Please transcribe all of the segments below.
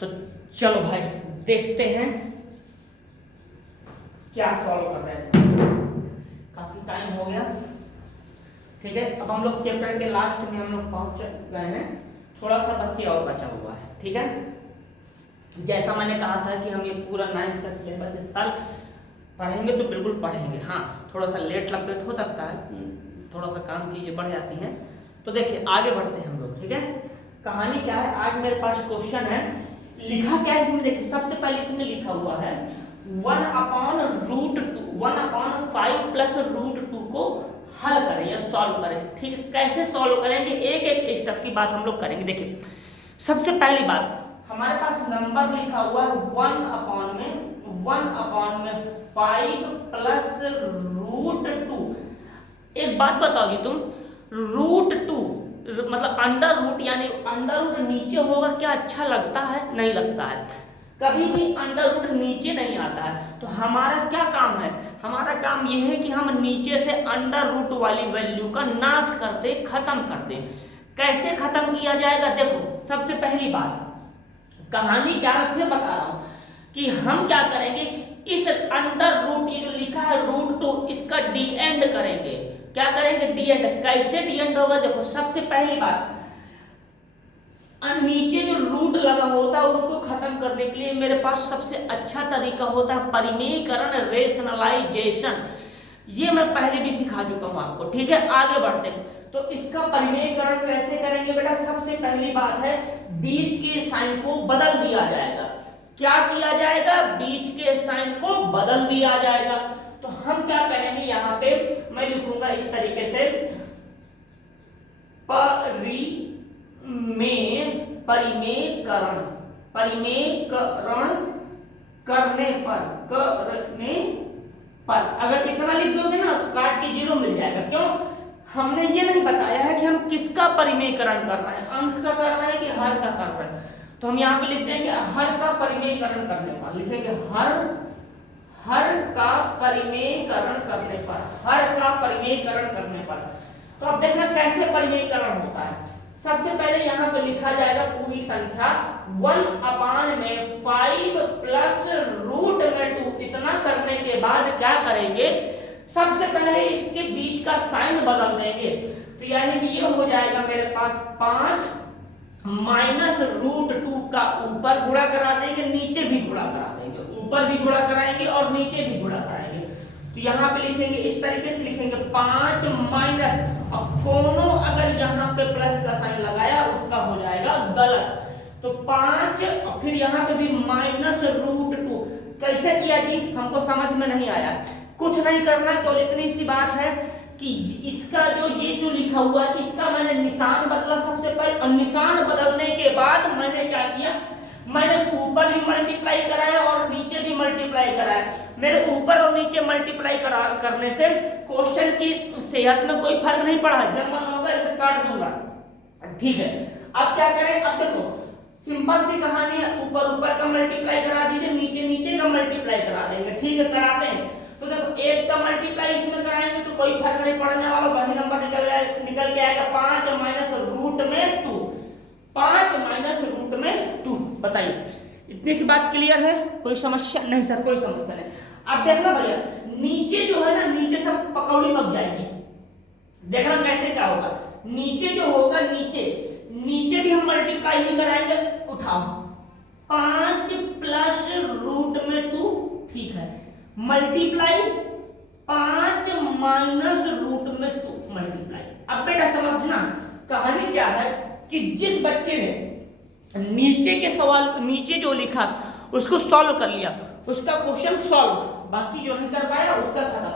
तो चलो भाई देखते हैं क्या सॉल्व कर रहे थे। काफी टाइम हो गया, ठीक है। अब हम लोग चैप्टर के लास्ट में हम लोग पहुंच गए हैं, थोड़ा सा बस ये और बचा हुआ है, ठीक है। जैसा मैंने कहा था कि हम ये पूरा 9th का सिलेबस इस साल पढ़ेंगे, तो बिल्कुल पढ़ेंगे। हाँ, थोड़ा सा लेट लपेट हो सकता है, थोड़ा सा काम चीजें बढ़ जाती हैं। तो देखिए आगे बढ़ते हैं हम लोग, ठीक है। कहानी क्या है, आज मेरे पास क्वेश्चन है, लिखा क्या है इसमें देखिए। सबसे पहले इसमें लिखा हुआ है 1/√2 प्लस √2 को हल करें या सॉल्व करें, ठीक है। कैसे सॉल्व करेंगे, एक एक स्टेप की बात हम लोग करेंगे। देखिए सबसे पहली बात, हमारे पास नंबर लिखा हुआ है 1/5 प्लस √2। एक बात बताओ जी तुम, √2 मतलब अंडर रूट, यानी अंडर रूट नीचे होगा, क्या अच्छा लगता है? नहीं लगता है, कभी भी अंडर रूट नीचे नहीं आता है। तो हमारा क्या काम है, हमारा काम यह है कि हम नीचे से अंडर रूट वाली वैल्यू का नाश करते, खत्म कर दें। कैसे खत्म किया जाएगा, देखो सबसे पहली बात, कहानी क्या है फिर बता रहा हूं कि हम क्या करेंगे, इस अंडर रूट ये जो लिखा है √2, इसका डी एंड करेंगे। क्या करेंगे, डी एंड। कैसे डी एंड होगा, देखो सबसे पहली बात, नीचे जो रूट लगा होता है उसको खत्म करने के लिए मेरे पास सबसे अच्छा तरीका होता है परिमेयकरण, रेशनलाइजेशन। ये मैं पहले भी सिखा चुका हूं आपको, ठीक है। आगे बढ़ते हैं, तो इसका परिमेयकरण कैसे करेंगे बेटा। सबसे पहली बात है, बीच के साइन को बदल दिया जाएगा। क्या किया जाएगा, बीच के साइन को बदल दिया जाएगा। तो हम क्या करेंगे, यहां पे मैं लिखूंगा इस तरीके से, परिमेयकरण करने पर अगर इतना लिख दोगे ना तो काट के 0 मिल जाएगा। क्यों, हमने ये नहीं बताया है कि हम किसका परिमेयकरण कर रहे हैं, अंश का कर रहे हैं कि हर का कर रहे हैं। तो हम यहाँ पे लिख देंगे हर का परिमेयकरण करने पर, लिखेंगे हर का परिमेयकरण करने पर, हर का परिमेयकरण करने पर। तो अब देखना कैसे परिमेयकरण होता है। सबसे पहले यहाँ पे लिखा जाएगा पूरी संख्या 1/5 प्लस √2। इतना करने के बाद क्या करेंगे, सबसे पहले इसके बीच का साइन बदल देंगे। तो यानी कि ये हो जाएगा मेरे पास 5 माइनस √2 का ऊपर गुणा करा देंगे, नीचे भी गुणा करा देंगे, ऊपर भी गुणा कराएंगे और नीचे भी गुणा कराएंगे। तो यहाँ पे लिखेंगे इस तरीके से, लिखेंगे 5 माइनस, अब कोनो अगर यहाँ पे प्लस का साइन लगाया उसका हो जाएगा गलत। तो 5 और फिर यहाँ पे भी माइनस √2। कैसे किया जी, हमको समझ में नहीं आया। कुछ नहीं करना, केवल इतनी सी बात है कि इसका जो ये जो लिखा हुआ है इसका मैंने निशान बदला सबसे पहले, और निशान बदलने के बाद मैंने क्या किया, मैंने ऊपर भी मल्टीप्लाई कराया और नीचे भी मल्टीप्लाई कराया। मेरे ऊपर और नीचे मल्टीप्लाई करने से क्वेश्चन की सेहत में कोई फर्क नहीं पड़ा, जब मन होगा इसे काट दूंगा, ठीक है। अब क्या करें, अब देखो सिंपल सी कहानी है, ऊपर ऊपर का मल्टीप्लाई करा दीजिए, नीचे नीचे का मल्टीप्लाई करा देंगे, ठीक है। कराते हैं तो देखो एक का मल्टीप्लाई इसमें कराएंगे तो कोई फर्क नहीं पड़ने वाला, वही नंबर निकल के आएगा 5 माइनस √2, 5 माइनस √2। बताइए इतनी सी बात क्लियर है, कोई समस्या नहीं सर, कोई समस्या नहीं। अब देखना भैया नीचे जो है ना, नीचे सब पकौड़ी पक जाएगी। देखना कैसे क्या होगा, नीचे जो होगा, नीचे भी हम मल्टीप्लाई ही कराएंगे। उठाओ 5 प्लस √2, ठीक है, मल्टीप्लाई 5 माइनस √2 मल्टीप्लाई। अब बेटा समझना कहानी क्या है कि जिस बच्चे ने नीचे के सवाल, नीचे जो लिखा उसको सॉल्व कर लिया, उसका क्वेश्चन सॉल्व, बाकी जो नहीं कर पाया उसका खत्म।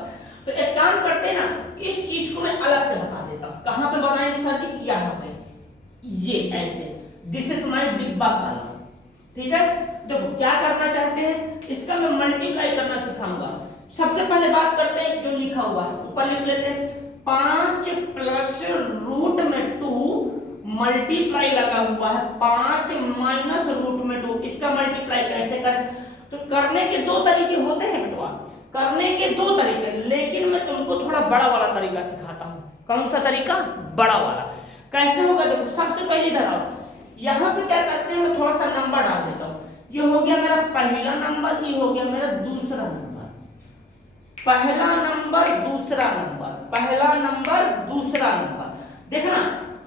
तो एक काम करते हैं ना, इस चीज को मैं अलग से बता देता हूं। कहां पे बताएंगे सर कि यहाँ पे, ये ऐसे, दिस इज माय डिब्बा कॉलम, ठीक है। देखो क्या करना चाहते हैं, इसका मैं मल्टीप्लाई करना सिखाऊंगा। सबसे पहले बात करते हैं जो लिखा हुआ है, ऊपर लिख लेते हैं 5 प्लस √2 मल्टीप्लाई लगा हुआ है 5 माइनस √2। इसका मल्टीप्लाई कैसे करें, तो करने के दो तरीके होते हैं बेटवा, करने के दो तरीके, लेकिन मैं तुमको थोड़ा बड़ा वाला तरीका सिखाता हूं। कौन सा तरीका, बड़ा वाला। कैसे होगा देखो, सबसे पहले इधर आओ, यहाँ पे क्या करते हैं, मैं थोड़ा सा नंबर डाल देता हूँ। ये हो गया मेरा पहला नंबर, ये हो गया मेरा दूसरा नंबर। पहला नंबर दूसरा नंबर, पहला नंबर दूसरा नंबर। देखना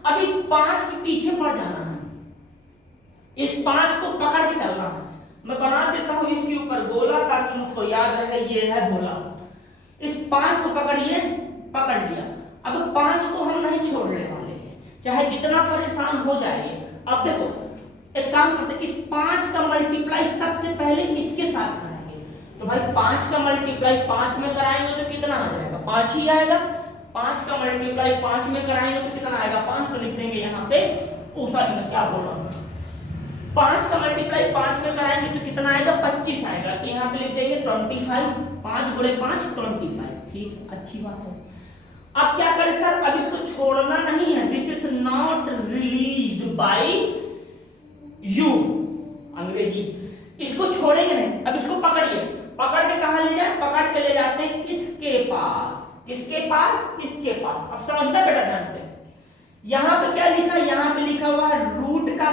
अब इस 5 के पीछे पड़ जाना है, इस 5 को पकड़ के चलना है। मैं बना देता हूं इसके ऊपर गोला ताकि मुझको याद रहे ये है गोला। इस 5 को पकड़िए, पकड़ लिया। अब 5 को हम नहीं छोड़ने वाले हैं, चाहे जितना परेशान हो जाइए। अब देखो एक काम करते हैं, इस 5 का मल्टीप्लाई सबसे पहले इसके साथ कराएंगे। तो भाई 5 का मल्टीप्लाई 5 में कराएंगे तो कितना आ जाएगा, 5 ही आएगा। 5 का मल्टीप्लाई 5 में कराएंगे तो कितना आएगा, 5 तो लिख देंगे यहाँ पे। ओ सॉरी मैं क्या बोल रहा हूँ, 5 का मल्टीप्लाई 5 में कराएंगे तो कितना आएगा, 25 आएगा। तो यहाँ पे लिख देंगे 25, 5 गुणे 5 25। ठीक, अच्छी बात है। अब क्या करें सर, अब इसको छोड़ना नहीं है। This is not released by you, अंग्रेजी। इसको छोड़ेंगे नहीं, अब इसको पकड़िए। पकड़ के कहां ले जाए, पकड़ के ले जाते हैं किसके पास, किसके पास, इसके पास। अब समझना बेटा ध्यान से, यहां पे क्या लिखा है, यहां पे लिखा हुआ है रूट का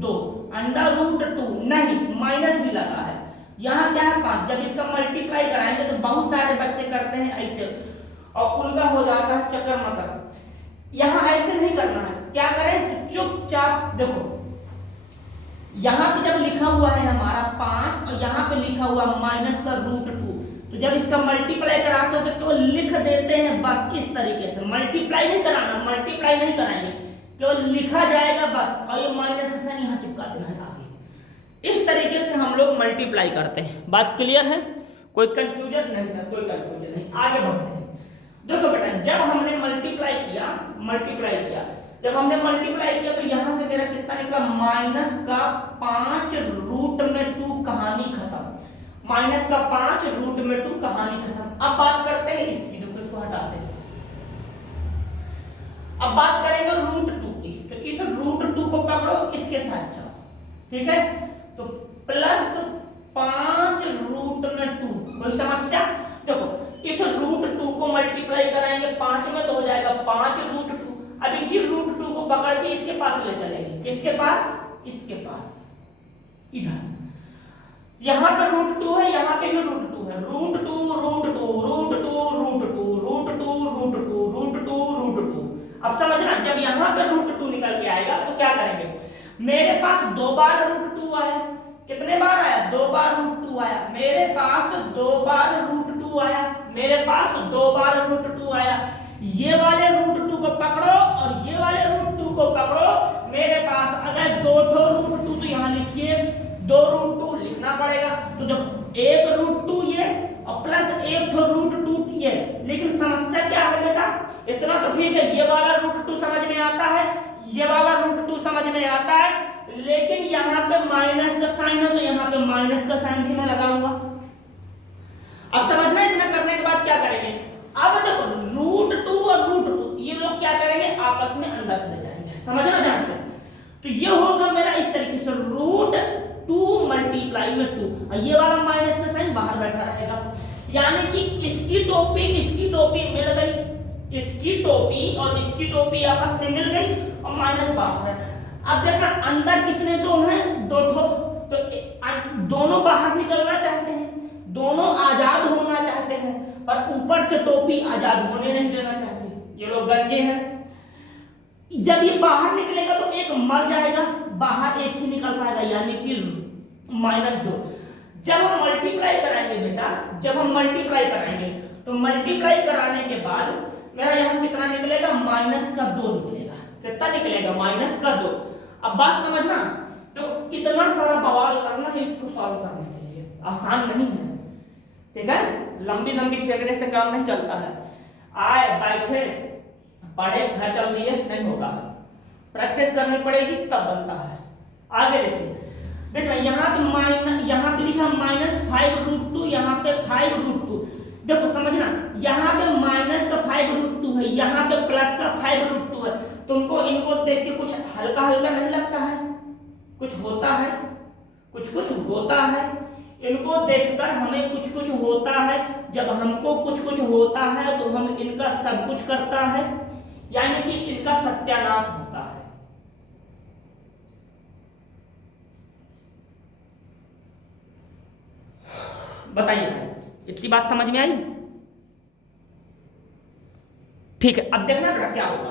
2, अंडर रूट 2 नहीं, माइनस भी लगा है। यहां क्या है 5। जब इसका मल्टीप्लाई कराएंगे तो बहुत सारे बच्चे करते हैं ऐसे और उनका हो जाता है चक्कर मकर। यहां ऐसे नहीं करना है, क्या करें, चुपचाप देखो यहां पे जब लिखा हुआ है हमारा 5 और यहां पे लिखा हुआ माइनस का रूट 2, तो जब इसका मल्टीप्लाई कराते हो तो केवल लिख देते हैं बस इस तरीके से। मल्टीप्लाई नहीं कराना, मल्टीप्लाई नहीं कराएंगे, केवल लिखा जाएगा बस। और ये माइनस का साइन यहां चिपका देना है आगे। इस तरीके से हम लोग मल्टीप्लाई करते हैं। बात क्लियर है, कोई कंफ्यूजन नहीं सर, कोई कंफ्यूजन नहीं। आगे बढ़ते हैं। देखो बेटा जब हमने मल्टीप्लाई किया, जब हमने मल्टीप्लाई किया तो यहां से मेरा कितना निकला, माइनस का 5 रूट में 2, कहानी खत्म। माइनस का 5 रूट में 2, कहानी खत्म। अब बात करते हैं इसकी, देखो इसको हटाते हैं। अब बात करेंगे रूट 2 की। तो इस रूट 2 को पकड़ो, इसके साथ चलो, ठीक है। तो प्लस 5 रूट में 2, कोई समस्या। देखो इस रूट 2 को मल्टीप्लाई कराएंगे 5 में तो हो जाएगा 5 रूट 2। अब इसी रूट 2 को पकड़ के इसके पास ले चलेंगे, किसके पास, इसके पास, इधर। यहां पे रूट 2 है, यहां पे भी रूट 2 है। Root 2 root 2 root 2 root 2 root 2 root 2 root 2 root 2। अब समझना, जब यहां पे रूट 2 निकल के आएगा तो क्या करेंगे, मेरे पास 2 बार रूट 2 आया। कितने बार आया, 2 बार रूट 2 आया। मेरे पास 2 बार रूट 2 आया, मेरे पास 2 बार रूट 2 आया। ये वाले रूट 2 को पकड़ो और ये वाले रूट 2 को पकड़ो। मेरे पास अगर 2 रूट 2 तो यहां लिखिए 2 रूट 2 लिखना पड़ेगा। तो जब 1 रूट 2 ये और प्लस 1 रूट 2 ये। लेकिन समस्या क्या है बेटा, इतना तो ठीक है, ये वाला रूट 2 समझ में आता है, ये वाला रूट 2 समझ में आता है, लेकिन यहाँ पे माइनस का साइन है तो यहाँ पे माइनस का साइन भी मैं लगाऊंगा। अब समझना, इतना करने के बाद क्या करेंगे, अब देखो रूट 2 और रूट 2 ये लोग क्या करेंगे, आपस में अंदर चले जाएंगे। समझना ध्यान से। तो ये होगा मेरा इस तरीके से रूट 2 मल्टीप्लाई में 2 और ये वाला माइनस का साइन बाहर बैठा रहेगा। यानी कि इसकी टोपी मिल गई, इसकी टोपी और इसकी टोपी आपस में मिल गई और माइनस बाहर है। अब देखना अंदर कितने 2 हैं, 2 ठो। तो दोनों बाहर निकलना चाहते हैं, दोनों आजाद होना चाहते हैं, पर ऊपर से टोपी आजाद होने नहीं देना चाहते। ये लोग गंजे हैं। जब ये बाहर निकलेगा तो एक मर जाएगा, बाहर एक ही निकल पाएगा, यानी कि -2। जब हम मल्टीप्लाई कराएंगे बेटा, जब हम मल्टीप्लाई कराएंगे तो मल्टीप्लाई कराने के बाद मेरा यहाँ कितना निकलेगा, -2 निकलेगा। कितना निकलेगा, -2। अब बात समझना, तो कितना सारा बवाल करना है इसको सॉल्व करने के लिए, आसान नहीं है, ठीक है। लंबी फेंकने से काम नहीं चलता है। आए बैठे पढ़े घर चल दिए नहीं होगा, प्रैक्टिस करनी पड़ेगी तब बनता है। आगे देखिए यहाँ पे लिखा -5 रूट 2, यहाँ पे 5 रूट 2। देखो समझना, यहाँ पे माइनस का 5 रूट 2 है, यहाँ पे प्लस का 5 रूट 2 है। तुमको इनको देख के कुछ हल्का नहीं लगता है, कुछ होता है, कुछ होता है। इनको देखकर हमें कुछ होता है। जब हमको कुछ होता है तो हम इनका सब कुछ करता है, यानी कि इनका सत्यानाश होता है। बताइए भाई, इतनी बात समझ में आई? ठीक है, अब देखना बेटा क्या होगा।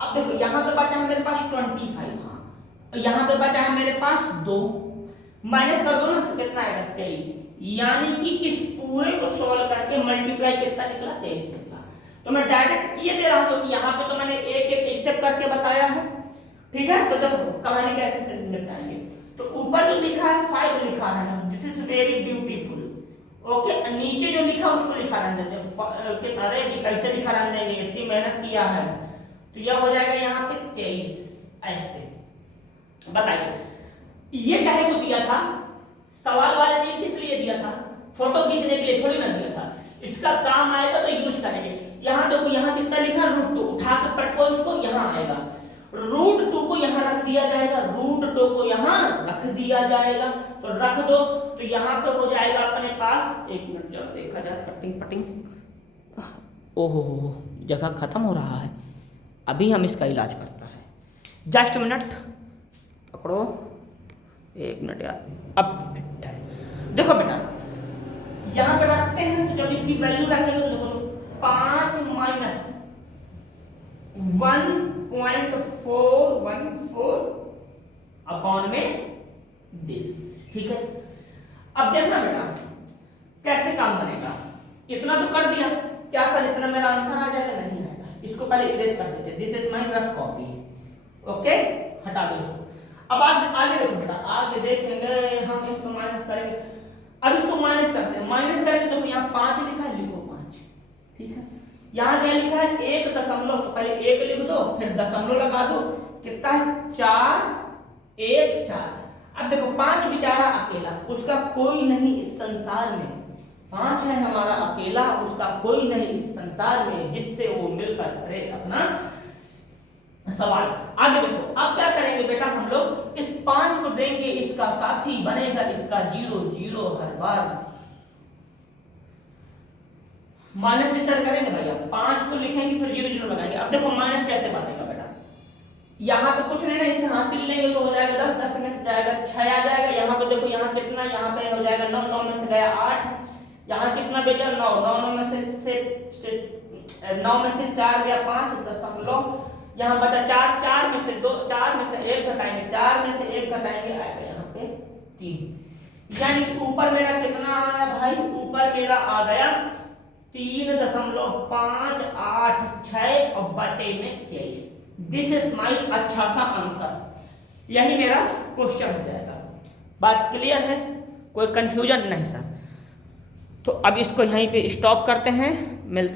अब देखो यहां पे बचा है मेरे पास 25, हाँ, और यहां पे बचा है मेरे पास 2, माइनस कर दो ना तो कितना आएगा 23, यानी कि इस पूरे को सॉल्व करके मल्टीप्लाई कितना निकला 23 निकला। तो मैं डायरेक्ट किए दे रहा हूं क्योंकि यहाँ पे तो मैंने एक एक स्टेप करके बताया है, ठीक है। तो देखो कहानी कैसे निपटाएंगे। तो ऊपर जो लिखा है 5 लिखा है ना, this is very beautiful, okay. नीचे जो लिखा उसको लिखा रहने देंगे, अरे कैसे लिखा रहने देंगे, इतनी मेहनत किया है। तो यह हो जाएगा यहाँ पे 23 ऐसे। बताइए ये कहे को दिया था, सवाल वाले ने किस लिए दिया था? फोटो खींचने के लिए थोड़ी ना दिया था, इसका काम आएगा तो यूज करेंगे। यहाँ देखो यहाँ कितना लिखा √2, उठा के पटको इसको, यहाँ आएगा √2 को यहाँ रख दिया जाएगा, √2 को यहाँ रख दिया जाएगा, तो रख दो। तो यहाँ पे हो जाएगा अपने पास, एक मिनट जरा देखा जाए, कटिंग, ओहो जगह खत्म हो रहा है, अभी हम इसका इलाज करता है, जस्ट मिनट पकड़ो, 1 मिनट यार। अब देखो बेटा यहाँ पे रखते हैं, तो जब इसकी वैल्यू रखेंगे तो देखो 5 माइनस 1.414 अपॉन में दिस, ठीक है। अब देखना बेटा कैसे काम बनेगा। इतना तो कर दिया, क्या सर इतना मेरा आंसर आ जाएगा? नहीं आएगा, इसको पहले इरेज कर देते, this is my rough copy, okay, हटा दो इसको। अब आगे देखो बेटा, आगे देखेंगे हम, इसको माइनस करेंगे। अब इसको माइनस करते हैं, माइनस करेंगे तो यहाँ 5 लिखा है, लिखो 5, ठीक है। यहाँ क्या लिखा है 1 दशमलव, तो पहले 1 लिख दो, फिर दशमलव लगा दो, कितना है 4 1 4। अब देखो 5 बेचारा अकेला, उसका कोई नहीं इस संसार में, 5 है हमारा अकेला, उसका कोई नहीं इस संसार में जिससे वो मिलकर करे अपना सवाल। आगे देखो अब क्या करेंगे बेटा, हम लोग इस 5 को देंगे इसका साथी, बनेगा इसका 0 0 हर बार, माइनस इस तरह करेंगे भैया, 5 को लिखेंगे फिर 0 0 लगाएंगे। अब देखो माइनस कैसे बनेगा बेटा, यहाँ पे कुछ नहीं ना, इससे हासिल लेंगे तो हो जाएगा 10, 10 में से जाएगा 6 आ जाएगा। यहाँ पे देखो यहाँ कितना, यहाँ पे हो जाएगा 9, 9 में से गया 8, यहाँ कितना बेचा 9, 9 में से 9 में से 4 गया 5 दशमलव, यहाँ बचा 4, 4 में से 2, 4 में से 1 घटाएंगे, 4 में से 1 घटाएंगे आएगा यहाँ पे 3, यानी ऊपर मेरा कितना आया भाई, ऊपर मेरा आ गया 3.586 और बटे में 23। दिस इज माई अच्छा सा आंसर, यही मेरा क्वेश्चन हो जाएगा। बात क्लियर है, कोई कंफ्यूजन नहीं सर? तो अब इसको यहीं पे स्टॉप करते हैं, मिलते